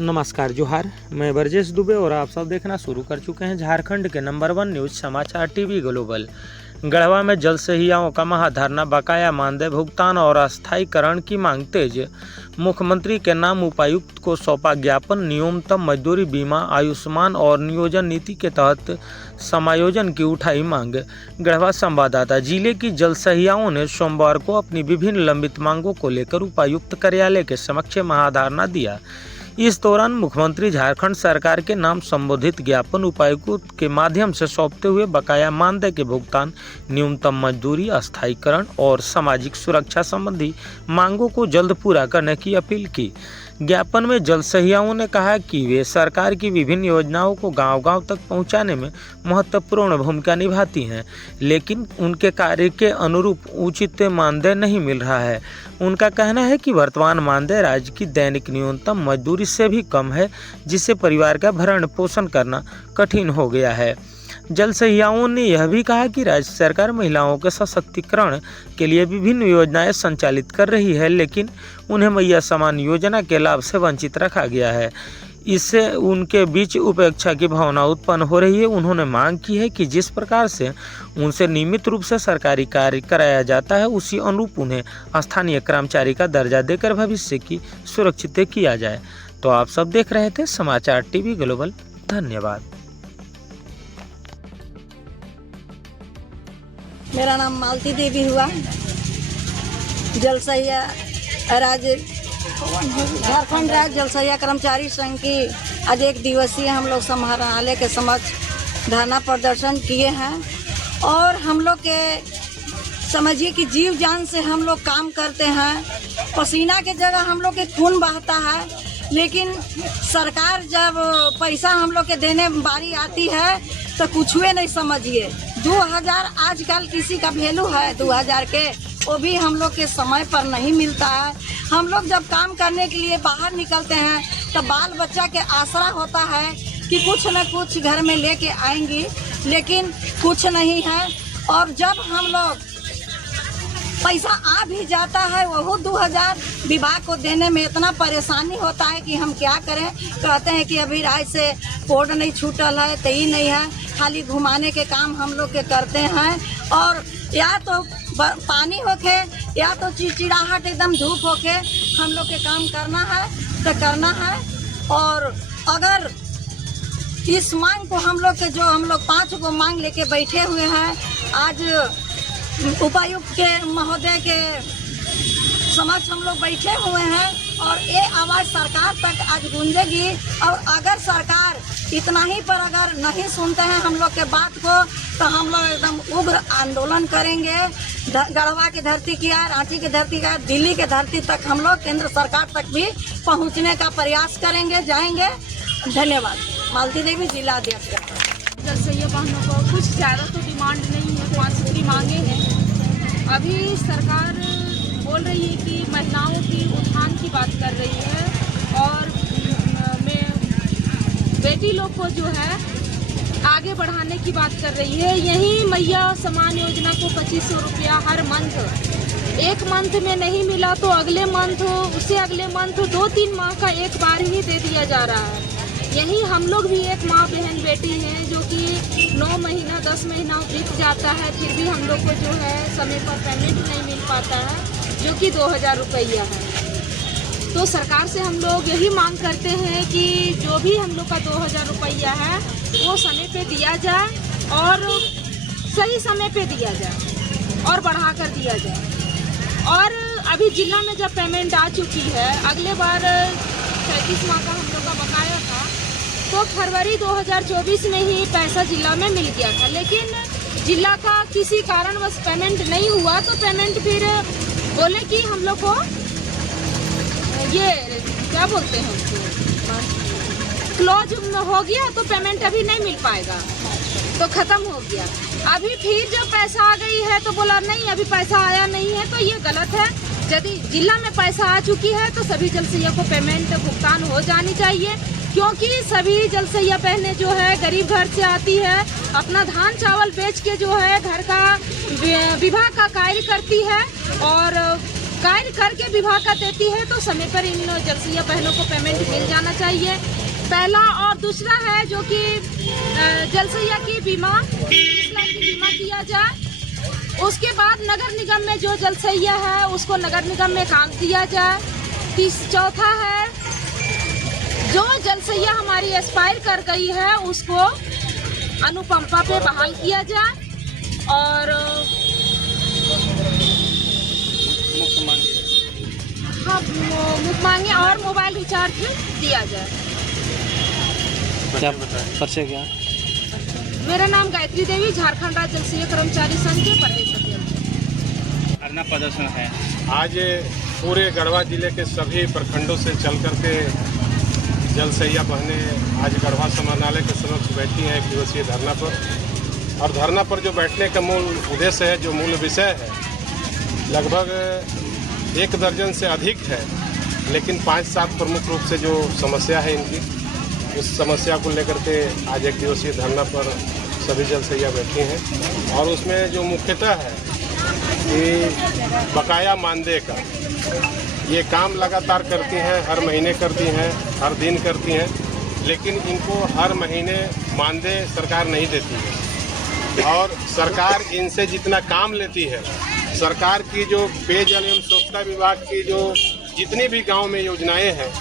नमस्कार जोहार, मैं ब्रजेश दुबे और आप सब देखना शुरू कर चुके हैं झारखंड के नंबर 1 न्यूज़ समाचार टीवी ग्लोबल। गढ़वा में जल सहियाओं का महाधरना, बकाया मानदेय भुगतान और अस्थायीकरण की मांग तेज। मुख्यमंत्री के नाम उपायुक्त को सौंपा ज्ञापन। न्यूनतम मजदूरी, बीमा, आयुष्मान और नियोजन नीति के तहत समायोजन की उठाई मांग। गढ़वा संवाददाता, जिले की जल सहियाओं ने सोमवार को अपनी विभिन्न लंबित मांगों को लेकर उपायुक्त कार्यालय के समक्ष महाधरना दिया। इस दौरान मुख्यमंत्री झारखंड सरकार के नाम संबोधित ज्ञापन उपायुक्त के माध्यम से सौंपते हुए बकाया मानदेय के भुगतान, न्यूनतम मजदूरी, अस्थायीकरण और सामाजिक सुरक्षा संबंधी मांगों को जल्द पूरा करने की अपील की। ज्ञापन में जल सहियाओं ने कहा कि वे सरकार की विभिन्न योजनाओं को गांव-गांव तक पहुंचाने में महत्वपूर्ण भूमिका निभाती हैं, लेकिन उनके कार्य के अनुरूप उचित मानदेय नहीं मिल रहा है। उनका कहना है कि वर्तमान मानदेय राज्य की दैनिक न्यूनतम मजदूरी से भी कम है, जिससे परिवार का भरण पोषण करना कठिन हो गया है। जल सहियाओं ने यह भी कहा कि राज्य सरकार महिलाओं के सशक्तिकरण के लिए विभिन्न योजनाएं संचालित कर रही है, लेकिन उन्हें मैया समान योजना के लाभ से वंचित रखा गया है। इससे उनके बीच उपेक्षा की भावना उत्पन्न हो रही है। उन्होंने मांग की है कि जिस प्रकार से उनसे नियमित रूप से सरकारी कार्य कराया जाता है, उसी अनुरूप उन्हें स्थानीय कर्मचारी का दर्जा देकर भविष्य की सुरक्षित किया जाए। तो आप सब देख रहे थे समाचार टीवी ग्लोबल। धन्यवाद। मेरा नाम मालती देवी हुआ। जल सहिया राज्य झारखंड राज्य जल सहिया कर्मचारी संघ की आज 1 दिवसीय हम लोग समाहरणालय के समक्ष धरना प्रदर्शन किए हैं। और हम लोग के समझिए कि जीव जान से हम लोग काम करते हैं, पसीना के जगह हम लोग के खून बहता है, लेकिन सरकार जब पैसा हम लोग के देने बारी आती है तो कुछ हुए नहीं। समझिए 2000 आजकल किसी का वैल्यू है 2000 के, वो भी हम लोग के समय पर नहीं मिलता है। हम लोग जब काम करने के लिए बाहर निकलते हैं तो बाल बच्चा के आसरा होता है कि कुछ न कुछ घर में लेके आएंगी, लेकिन कुछ नहीं है। और जब हम लोग पैसा आ भी जाता है, वह 2000 विभाग को देने में इतना परेशानी होता है कि हम क्या करें। कहते हैं कि अभी राज्य से कोड नहीं छूटल है, तो ही नहीं है, खाली घुमाने के काम हम लोग के करते हैं। और या तो पानी होके या तो चिड़चिड़ाहट एकदम धूप होके हम लोग के काम करना है तो करना है। और अगर इस मांग को हम लोग के जो हम लोग 5 को मांग लेके बैठे हुए हैं, आज उपायुक्त के महोदय के समक्ष हम लोग बैठे हुए हैं और ये आवाज़ सरकार तक आज गूंजेगी। और अगर सरकार इतना ही पर अगर नहीं सुनते हैं हम लोग के बात को, तो हम लोग एकदम उग्र आंदोलन करेंगे। गढ़वा की धरती की, रांची की धरती का, दिल्ली की धरती तक हम लोग केंद्र सरकार तक भी पहुंचने का प्रयास करेंगे, जाएंगे। धन्यवाद। मालती देवी, जिला अध्यक्ष। जल सहिया बहनों को कुछ ज़्यादा तो डिमांड नहीं है, 5 की मांगे हैं। अभी सरकार बोल रही है कि महिलाओं की उत्थान की बात कर रही है और बेटी लोग को जो है आगे बढ़ाने की बात कर रही है। यही मैया समान योजना को 2500 रुपया हर मंथ, एक मंथ में नहीं मिला तो अगले मंथ हो, उससे अगले मंथ हो, 2-3 माह का एक बार ही दे दिया जा रहा है। यही हम लोग भी एक माँ बहन बेटी हैं जो कि 9 महीना 10 महीना बीत जाता है, फिर भी हम लोग को जो है समय पर पेमेंट नहीं मिल पाता है, जो कि 2000 रुपया है। तो सरकार से हम लोग यही मांग करते हैं कि जो भी हम लोग का 2000 रुपया है वो समय पे दिया जाए और सही समय पे दिया जाए और बढ़ा कर दिया जाए। और अभी जिला में जब पेमेंट आ चुकी है, अगले बार 37 माह का हम लोग का बकाया था, तो फरवरी 2024 में ही पैसा जिला में मिल गया था, लेकिन जिला का किसी कारणवश पेमेंट नहीं हुआ। तो पेमेंट फिर बोले कि हम लोग को ये क्या बोलते हैं, क्लोज हो गया, तो पेमेंट अभी नहीं मिल पाएगा, तो ख़त्म हो गया। अभी फिर जब पैसा आ गई है तो बोला नहीं अभी पैसा आया नहीं है, तो ये गलत है। यदि जिला में पैसा आ चुकी है तो सभी जल सहिया को पेमेंट भुगतान हो जानी चाहिए, क्योंकि सभी जल सहिया बहनें जो है गरीब घर से आती है, अपना धान चावल बेच के जो है घर का विवाह का कार्य करती है और कार्य करके विभाग का देती है तो समय पर इन जलसैया बहनों को पेमेंट मिल जाना चाहिए, पहला। और दूसरा है जो कि जलसैया की बीमा 30 लाख की बीमा किया जाए। उसके बाद नगर निगम में जो जलसैया है उसको नगर निगम में काम दिया जाए। चौथा है जो जलसैया हमारी एक्सपायर कर गई है उसको अनुकंपा पे बहाल किया जाए और हाँ मुफ्त मांगे और मोबाइल रिचार्ज दिया जाए। क्या परिचय क्या? मेरा नाम गायत्री देवी, झारखंड राज्य जलसैया कर्मचारी संघ के प्रदेश अध्यक्ष। धरना प्रदर्शन है आज पूरे गढ़वा जिले के सभी प्रखंडों से चल करके जलसैया बहनें आज गढ़वा समाहरणालय के समक्ष बैठी हैं एक दिवसीय धरना पर। और धरना पर जो बैठने का मूल उद्देश्य है, जो मूल विषय है, लगभग 1 दर्जन से अधिक है, लेकिन 5-7 प्रमुख रूप से जो समस्या है इनकी, उस समस्या को लेकर के आज एक दिवसीय धरना पर सभी जलसैया बैठी हैं। और उसमें जो मुख्यतः है कि बकाया मानदेय का ये काम लगातार करती हैं, हर महीने करती हैं, हर दिन करती हैं, लेकिन इनको हर महीने मानदेय सरकार नहीं देती है। और सरकार इनसे जितना काम लेती है, सरकार की जो पेयजल एवं स्वच्छता विभाग की जो जितनी भी गांव में योजनाएं हैं,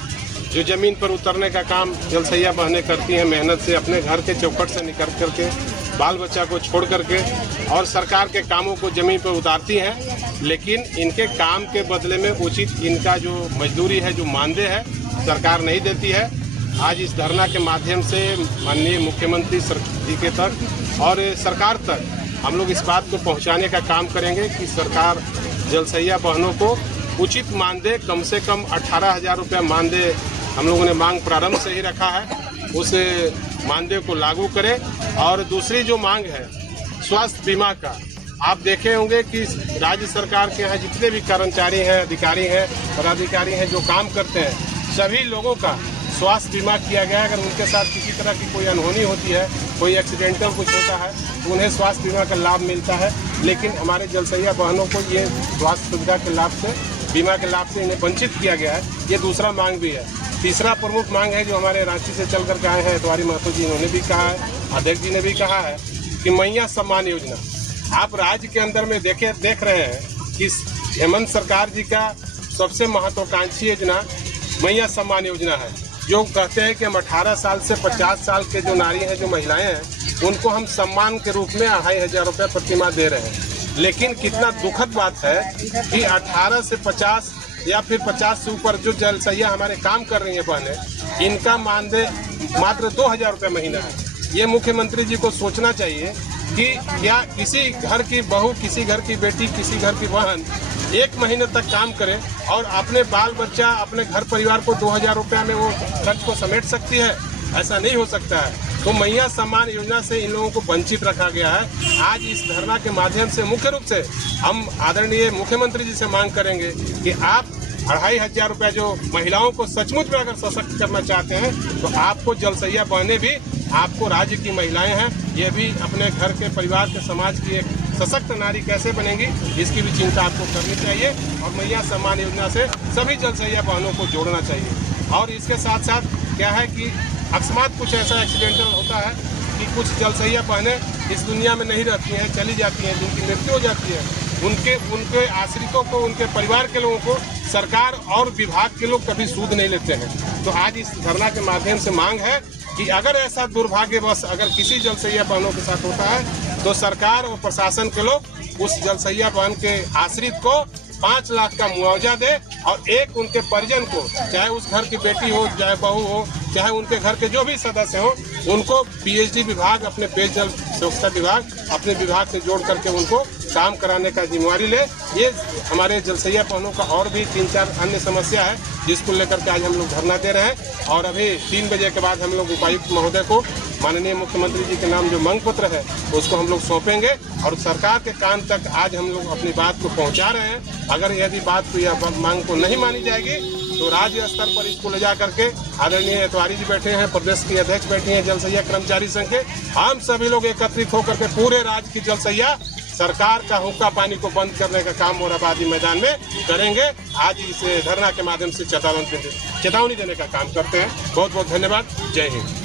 जो ज़मीन पर उतरने का काम जलसैया बहनें करती हैं मेहनत से, अपने घर के चौखट से निकल करके, बाल बच्चा को छोड़ करके, और सरकार के कामों को ज़मीन पर उतारती हैं, लेकिन इनके काम के बदले में उचित इनका जो मजदूरी है, जो मानदेय है, सरकार नहीं देती है। आज इस धरना के माध्यम से माननीय मुख्यमंत्री जी के तक और सरकार तक हम लोग इस बात को पहुंचाने का काम करेंगे कि सरकार जलसैया बहनों को उचित मानदेय, कम से कम 18,000 रुपया मानदेय हम लोगों ने मांग प्रारंभ से ही रखा है, उस मानदेय को लागू करें। और दूसरी जो मांग है स्वास्थ्य बीमा का, आप देखे होंगे कि राज्य सरकार के यहाँ जितने भी कर्मचारी हैं, अधिकारी हैं, पदाधिकारी हैं, जो काम करते हैं, सभी लोगों का स्वास्थ्य बीमा किया गया है। अगर उनके साथ किसी तरह की कोई अनहोनी होती है, कोई एक्सीडेंटल कुछ होता है, तो उन्हें स्वास्थ्य बीमा का लाभ मिलता है। लेकिन हमारे जलसैया बहनों को ये स्वास्थ्य सुविधा के लाभ से, बीमा के लाभ से इन्हें वंचित किया गया है। ये दूसरा मांग भी है। तीसरा प्रमुख मांग है जो हमारे रांची से चल करके आए हैं इतवारी महतो जी, उन्होंने भी कहा है, अध्यक्ष जी ने भी कहा है कि मैया सम्मान योजना। आप राज्य के अंदर में देख रहे हैं कि हेमंत सरकार जी का सबसे महत्वाकांक्षी योजना मैया सम्मान योजना है, जो कहते हैं कि हम 18 साल से 50 साल के जो नारी हैं, जो महिलाएं हैं, उनको हम सम्मान के रूप में 2,500 रुपये प्रतिमाह दे रहे हैं। लेकिन कितना दुखद बात है कि 18 से 50 या फिर 50 से ऊपर जो जलसैया हमारे काम कर रही हैं बहनें, इनका मानदेय मात्र 2,000 रुपये महीना है। ये मुख्यमंत्री जी को सोचना चाहिए कि क्या किसी घर की बहू, किसी घर की बेटी, किसी घर की बहन 1 महीने तक काम करे और अपने बाल बच्चा, अपने घर परिवार को 2,000 रुपया में वो खर्च को समेट सकती है? ऐसा नहीं हो सकता है। तो मैया सम्मान योजना से इन लोगों को वंचित रखा गया है। आज इस धरना के माध्यम से मुख्य रूप से हम आदरणीय मुख्यमंत्री जी से मांग करेंगे कि आप 2,500 रुपया जो महिलाओं को सचमुच में अगर सशक्त करना चाहते हैं, तो आपको जलसैया बहनें भी, आपको राज्य की महिलाएं हैं, ये भी अपने घर के, परिवार के, समाज की एक सशक्त नारी कैसे बनेंगी, इसकी भी चिंता आपको करनी चाहिए। और मैया सम्मान योजना से सभी जलसैया बहनों को जोड़ना चाहिए। और इसके साथ साथ क्या है कि अकस्मात कुछ ऐसा एक्सीडेंटल होता है कि कुछ जलसैया बहनें इस दुनिया में नहीं रहती हैं, चली जाती हैं, जिनकी मृत्यु हो जाती है, उनके आश्रितों को, उनके परिवार के लोगों को सरकार और विभाग के लोग कभी सूद नहीं लेते हैं। तो आज इस धरना के माध्यम से मांग है कि अगर ऐसा दुर्भाग्यवश अगर किसी जलसैया बहनों के साथ होता है, तो सरकार और प्रशासन के लोग उस जलसैया बहन के आश्रित को 5 लाख का मुआवजा दे और एक उनके परिजन को, चाहे उस घर की बेटी हो, चाहे बहू हो, चाहे उनके घर के जो भी सदस्य हो, उनको पीएचडी विभाग, अपने पेयजल स्वच्छता विभाग, अपने विभाग से जोड़ करके उनको काम कराने का जिम्मेवारी ले। ये हमारे जलसैया बहनों का और भी 3-4 अन्य समस्या है, जिसको लेकर के आज हम लोग धरना दे रहे हैं। और अभी 3 बजे के बाद हम लोग उपायुक्त महोदय को माननीय मुख्यमंत्री जी के नाम जो मांग पत्र है उसको हम लोग सौंपेंगे और सरकार के कान तक आज हम लोग अपनी बात को पहुंचा रहे हैं। अगर यदि बात को या मांग को नहीं मानी जाएगी, तो राज्य स्तर पर इसको ले जा करके आदरणीय इतवारी जी बैठे हैं, प्रदेश की अध्यक्ष बैठी हैं जलसैया कर्मचारी संघ के, हम सभी लोग एकत्रित होकर के पूरे राज्य की जलसैया सरकार का हुक्का पानी को बंद करने का काम मोरहाबादी मैदान में करेंगे। आज इस धरना के माध्यम से चेतावनी देने का काम करते हैं। बहुत बहुत धन्यवाद। जय हिंद।